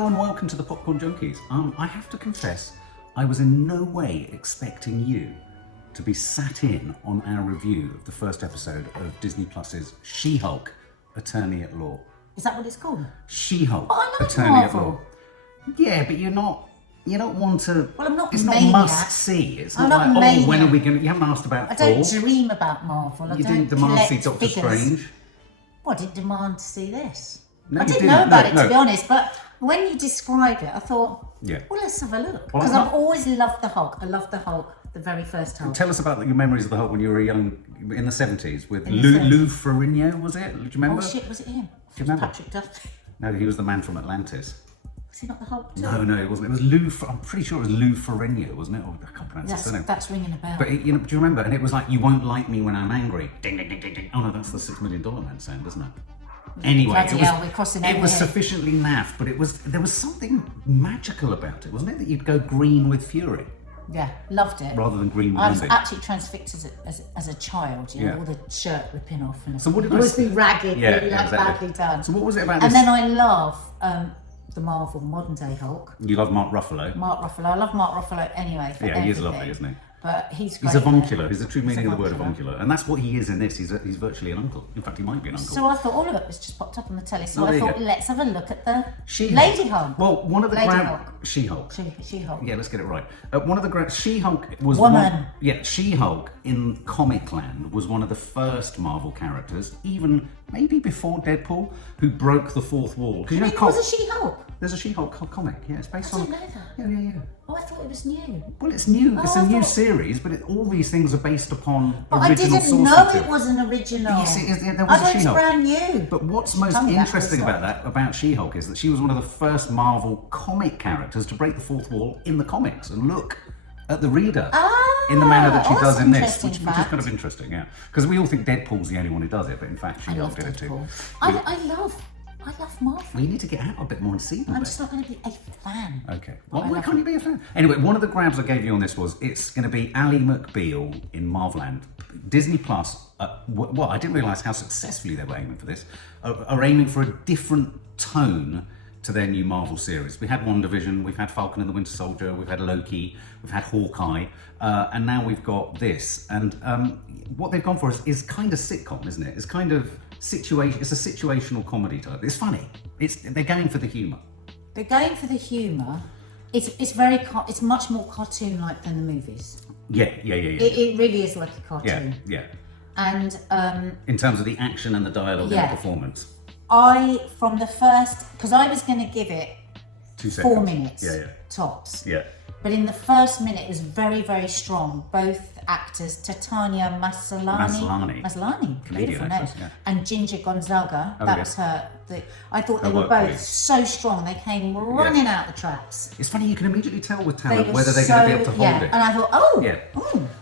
Hello and welcome to the Popcorn Junkies. I have to confess, I was in no way expecting you to be sat in on our review of the first episode of Disney Plus's She-Hulk, Attorney at Law. Is that what it's called? She-Hulk, But I like Attorney Marvel. at Law. Yeah, but you don't want to. Well, I'm not It's maniac. not must see. It's I'm not not like, maniac. when are we going to. You haven't asked about I Thor. don't dream about Marvel. I You don't didn't demand to see collect Doctor figures. Strange. Well, I didn't demand to see this. No, I you didn't didn't. know about No, it, no. to be honest, but when you describe it, I thought, Yeah. well, let's have a look. Well, Because I'm I've always loved the Hulk. I loved the Hulk, the very first Hulk. Tell us about your memories of the Hulk when you were young, in the 70s, with In the Lou Ferrigno, was it? Do you remember? Oh shit, was it him? Do you remember? Patrick Duffy. No, he was the man from Atlantis. Was he not the Hulk too? No, it wasn't. It was Lou. I'm pretty sure it was Lou Ferrigno, wasn't it? Oh, I can't pronounce his surname. That's ringing a bell. But do you remember? And it was like, you won't like me when I'm angry. Ding, ding, ding, ding, ding. Oh no, that's the $6 Million Man sound, isn't it? Anyway, Bloody hell, we're crossing it over was here. sufficiently naff, but there was something magical about it, wasn't it? That you'd go green with fury Yeah, loved it. rather than green with I was envy. absolutely transfixed as a child, you know, Yeah. all the shirt ripping off and So what did I always say? be ragged, Yeah, really like exactly. badly done. So what was it about And this? then I love the Marvel modern day Hulk. You love Mark Ruffalo. Mark Ruffalo. I love Mark Ruffalo anyway. For Yeah, he is everything. lovely, isn't he? But he's great. He's a in it. voncular. He's the true meaning of the word avuncular. avuncular. And that's what he is in this. He's virtually an uncle. In fact, he might be an uncle. So I thought all of it was just popped up on the telly. So Oh, there I you thought, go. let's have a look at the She-Hulk. Lady Hulk. Well, one of the Lady Hulk. She-Hulk. She-Hulk. Yeah, let's get it right. One of the She-Hulk was Woman. She-Hulk in comic land was one of the first Marvel characters, even maybe before Deadpool, who broke the fourth wall. Because I mean, was a She-Hulk? there's a She-Hulk comic. Yeah, it's based I on. didn't know that. Yeah. Oh, I thought it was new. Well, it's new. It's Oh, a I new thought- series, but all these things are based upon But I original didn't source know material. it was an original. Yes, it is. There was I a thought it's She-Hulk. brand new. But what's most Tell me that interesting for a about She-Hulk is that she was one of the first Marvel comic characters to break the fourth wall in the comics and look at the reader in the manner that she that's does an in this, interesting which is fact. kind of interesting, yeah. Because we all think Deadpool's the only one who does it, but in fact I She-Hulk love did it too. Deadpool. I love Marvel. Well, you need to get out a bit more and see them. I'm babe. just not going to be a fan. Okay. I Why love can't you be a fan? Anyway, one of the grabs I gave you on this was it's going to be Ally McBeal in Marveland. Disney Plus, well, I didn't realise how successfully they were aiming for this, are aiming for a different tone to their new Marvel series. We had WandaVision, we've had Falcon and the Winter Soldier, we've had Loki, we've had Hawkeye, and now we've got this. And what they've gone for is kind of sitcom, isn't it? It's kind of it's a situational comedy type. It's funny. They're going for the humour. They're going for the humour. It's much more cartoon-like than the movies. Yeah. It really is like a cartoon. Yeah. And In terms of the action and the dialogue Yeah. and the performance. from the first, because I was going to give it 2 seconds. 4 minutes Yeah. tops. Yeah. But in the first minute, it was very, very strong. Both actors, Tatiana Maslany, Canadian beautiful name, actress, yeah. and Ginger Gonzaga, Oh, that yeah. was her. I thought they Her were work both colleague. so strong. They came running out the traps. It's funny, you can immediately tell with They talent were whether they're going to be able to hold yeah. it. And I thought, oh, Yeah.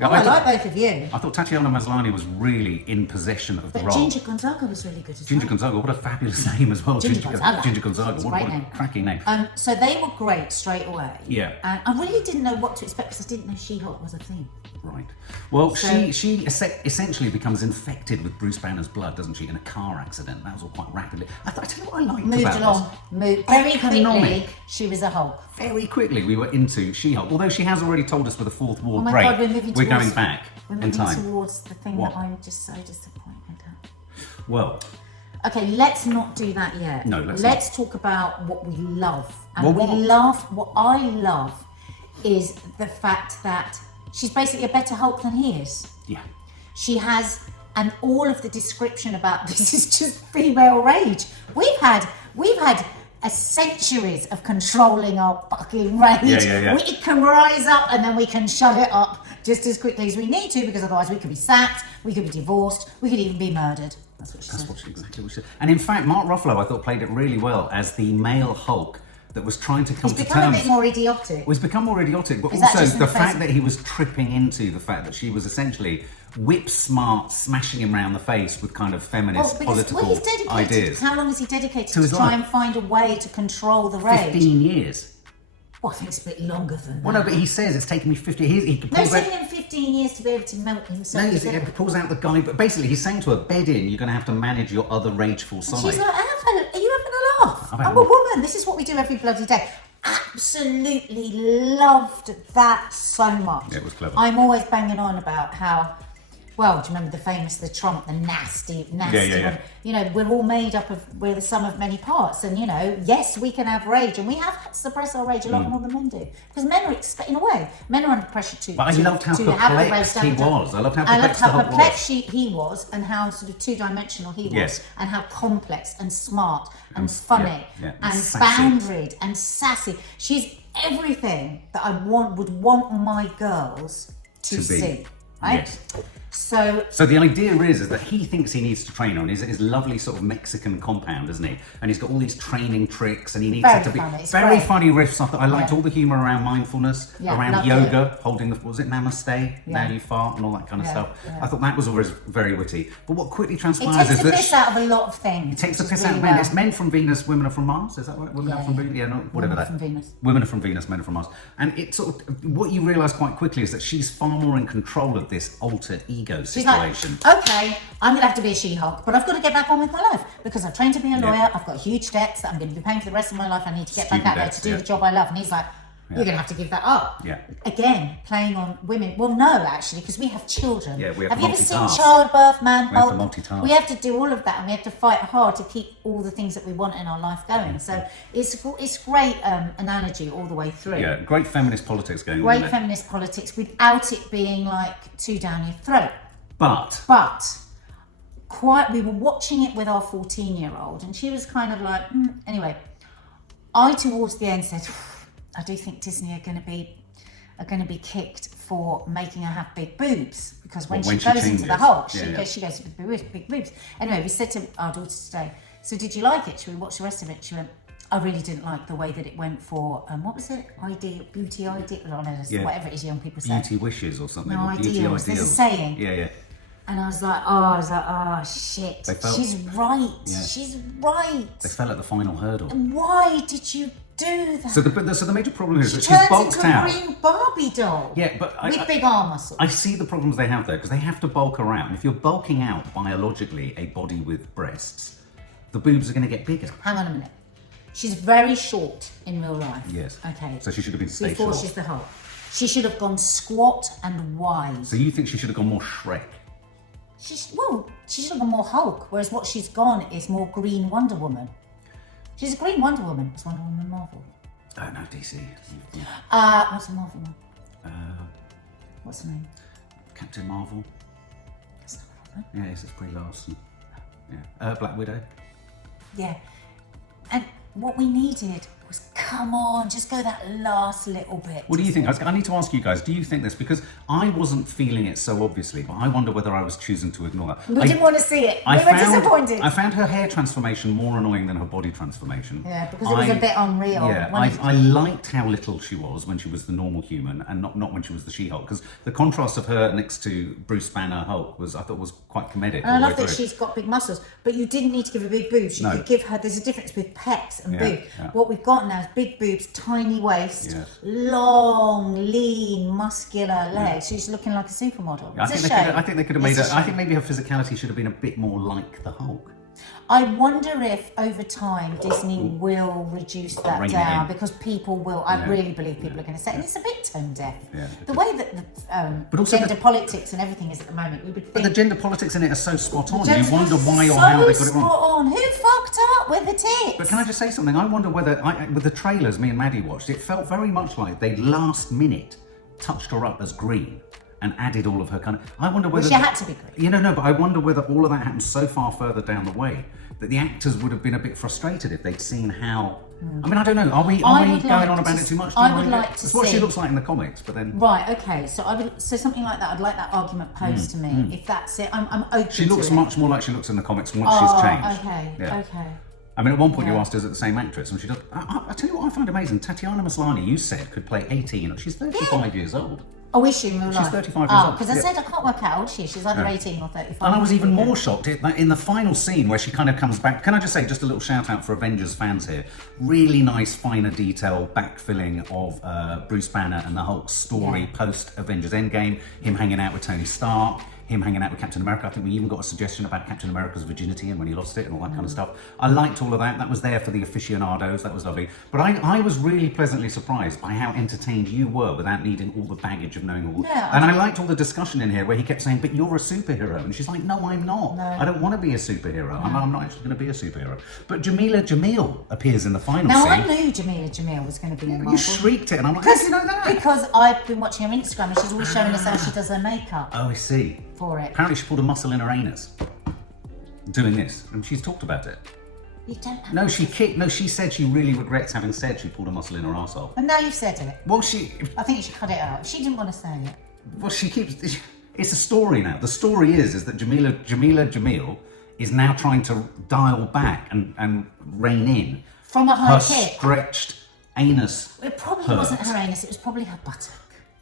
I I like both of you. I thought Tatiana Maslany was really in possession of the But role. Ginger Gonzaga was really good as Ginger well. Gonzaga, what a fabulous name as well. Ginger Gonzaga. Ginger Gonzaga, It's a what great a name. cracking name. So they were great straight away. Yeah. And I really didn't know what to expect because I didn't know She-Hulk was a thing. Right. Well, So- she essentially becomes infected with Bruce Banner's blood, doesn't she, in a car accident. That was all quite rapidly. I tell you what I liked Moved about along. Moved very quickly. Economic. She was a Hulk. this. Very quickly, we were into She-Hulk. Although she has already told us with the fourth wall Oh my break, God, we're moving going towards- back We're in moving time. towards the thing What? that I'm just so disappointed at. Well, Okay, let's not do that yet. No, let's Let's talk about what we love. And Well, what I love is the fact that she's basically a better Hulk than he is. yeah. She has, and all of the description about this is just female rage. We've had a centuries of controlling our fucking rage. Yeah. We can rise up and then we can shut it up just as quickly as we need to, because otherwise we could be sacked, we could be divorced, we could even be murdered. That's what she said. Exactly what she said. And in fact, Mark Ruffalo, I thought, played it really well as the male Hulk that was trying to come It's to become a terms. bit more idiotic. Was become more idiotic, but Is that also just in the the fact face? that he was tripping into the fact that she was essentially whip smart, smashing him round the face with kind of feminist political he's dedicated. ideas. How long is he dedicated To to his try life. and find a way to control the rage? 15 years. Well, I think it's a bit longer than that. Well, no, but he says it's taken me 50 years. He No, pulls it's out, taken him 15 years to be able to melt himself. no, together. he pulls out the guy, but basically he's saying to her, bed in, you're going to have to manage your other rageful side. She's like, are you having a laugh. I'm a woman. This is what we do every bloody day. Absolutely loved that so much. Yeah, it was clever. I'm always banging on about how, well, do you remember the Trump, the nasty Yeah. one? You know, we're all made up of, we're the sum of many parts. And, you know, yes, we can have rage. And we have had to suppress our rage a lot more than men do. Because men are, in a way, men are under pressure to But I loved how perplexed he was. I loved how perplexed he was and how sort of two-dimensional he was. Yes. And how complex and smart and funny and sassy. boundaried and sassy. She's everything that I would want my girls to see. Right? Yes. So the idea is that he thinks he needs to train on his lovely sort of Mexican compound, isn't he? And he's got all these training tricks, and he needs it to be very funny riffs. I liked all the humour around mindfulness, around yoga, holding the, was it namaste? Now you fart and all that kind of stuff. Yeah. I thought that was always very witty. But what quickly transpires is that it takes the piss out of a lot of things. It takes the piss out of men. It's men from Venus, women are from Mars. Is that right? Women are from Venus. Yeah, no, whatever that. Women are from Venus, men are from Mars. And it sort of what you realise quite quickly is that she's far more in control of this alter ego situation. Okay, I'm going to have to be a She-Hulk, but I've got to get back on with my life because I've trained to be a lawyer. I've got huge debts that I'm going to be paying for the rest of my life. I need to get back out there to do the job I love. And he's like, you're going to have to give that up. Yeah. Again, playing on women. Well, no, actually, because we have children. Yeah, we have you ever seen childbirth, man? We have to multitask. We have to do all of that, and we have to fight hard to keep all the things that we want in our life going. So it's great analogy all the way through. Yeah, great feminist politics going on. Great feminist politics without it being like too down your throat. But we were watching it with our 14-year-old, and she was kind of like, anyway. I towards the end said, I do think Disney are going to be kicked for making her have big boobs, because when she goes into the Hulk, she goes with big boobs. Anyway, we said to our daughter today, so did you like it? Should we watch the rest of it? She went, I really didn't like the way that it went for, what was it? Beauty ideal, whatever it is young people say. Beauty wishes or something. No, or beauty ideals. There's a saying. Yeah. And I was like, oh shit. She's right. Yeah. She's right. They fell at the final hurdle. And why did you do that? So the major problem is that she she's bulked into out. A green Barbie doll. Yeah, but with big arm muscles. I see the problems they have there, because they have to bulk her out. And if you're bulking out biologically a body with breasts, the boobs are going to get bigger. Hang on a minute. She's very short in real life. Yes. Okay. So she should have been stay before short. She's the Hulk. She should have gone squat and wide. So you think she should have gone more Shrek? She should have gone more Hulk, whereas what she's gone is more Green Wonder Woman. She's a Green Wonder Woman. It's Wonder Woman Marvel. Oh no, DC. What's the Marvel one? What's her name? Captain Marvel. That's not one. Yeah, it's Brie Larson. Yeah. Black Widow. Yeah. And what we needed was, come on, just go that last little bit. What do you think? I need to ask you guys, do you think this? Because I wasn't feeling it so obviously, but I wonder whether I was choosing to ignore that. We didn't want to see it. We were disappointed. I found her hair transformation more annoying than her body transformation. Yeah, because it was a bit unreal. Yeah, I liked how little she was when she was the normal human and not when she was the She-Hulk, because the contrast of her next to Bruce Banner Hulk I thought was quite comedic. And I love that she's got big muscles, but you didn't need to give her big boobs. You could give her, there's a difference with pecs and boobs. Yeah. What we've got now is big boobs, tiny waist, long, lean, muscular legs. She's looking like a supermodel. I think they could have made her. I think maybe her physicality should have been a bit more like the Hulk. I wonder if over time Disney will reduce that down, because people will. I really believe people are going to say, and it's a bit tone deaf. Yeah. The way that the gender politics and everything is at the moment, we would think. But the gender politics in it are so spot on. You wonder why or how they got it wrong. Spot on. Who fucked up with the tits? But can I just say something? I wonder whether, with the trailers me and Maddie watched, it felt very much like they last minute touched her up as green and added all of her kind of. I wonder whether she had to be green. No, but I wonder whether all of that happened so far further down the way that the actors would have been a bit frustrated if they'd seen how. I mean, I don't know. Are we going on about it too much? I would like to see. That's what she looks like in the comics, but then. Right. Okay. So something like that. I'd like that argument posed to me. If that's it, I'm open. She looks to it. much more like she looks in the comics once she's changed. Okay. Yeah. Okay. I mean, at one point you asked, is it the same actress? And she does. I tell you what I find amazing. Tatiana Maslany, you said, could play 18. She's 35 years old. Oh, is she in real life? She's 35 years old. Because I said I can't work out how old she is. She's either 18 or 35. And I was even more shocked in the final scene where she kind of comes back. Can I just say, just a little shout out for Avengers fans here. Really nice, finer detail backfilling of Bruce Banner and the Hulk's story post Avengers Endgame. Him hanging out with Tony Stark. him hanging out with Captain America. I think we even got a suggestion about Captain America's virginity and when he lost it and all that kind of stuff. I liked all of that. That was there for the aficionados. That was lovely. But I was really pleasantly surprised by how entertained you were without needing all the baggage of knowing all. Yeah, and I liked all the discussion in here where he kept saying, "But you're a superhero," and she's like, "No, I'm not. No. I don't want to be a superhero. I'm not actually going to be a superhero." But Jameela Jamil appears in the final Now, scene. I knew Jameela Jamil was going to be in Marvel. You shrieked it, and I'm like, "How do you know that?" Because I've been watching her Instagram and she's always showing us how she does her makeup Oh, I see. for it. Apparently, she pulled a muscle in her anus doing this, and she's talked about it. You don't have No, she said she really regrets having said she pulled a muscle in her arsehole. And now you've said it. Well, I think you should cut it out. She didn't want to say it. she keeps. It's a story now. The story is that Jameela Jamil is now trying to dial back and rein in From a her high kick. stretched anus. It probably hurt. wasn't her anus, it was probably her buttock.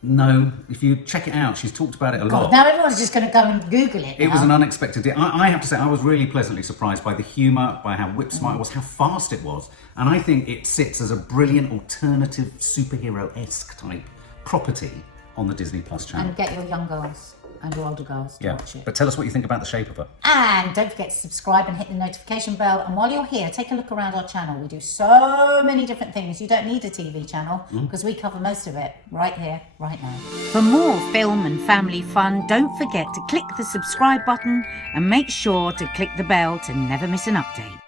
No, if you check it out, she's talked about it a lot. God, now everyone's just going to go and Google it. It was an unexpected deal. I have to say, I was really pleasantly surprised by the humour, by how whip smart it was, how fast it was. And I think it sits as a brilliant alternative superhero-esque type property on the Disney Plus channel. And get your young girls and your older girls to watch it. But tell us what you think about the shape of her. And don't forget to subscribe and hit the notification bell. And while you're here, take a look around our channel. We do so many different things. You don't need a TV channel because we cover most of it right here, right now. For more film and family fun, don't forget to click the subscribe button and make sure to click the bell to never miss an update.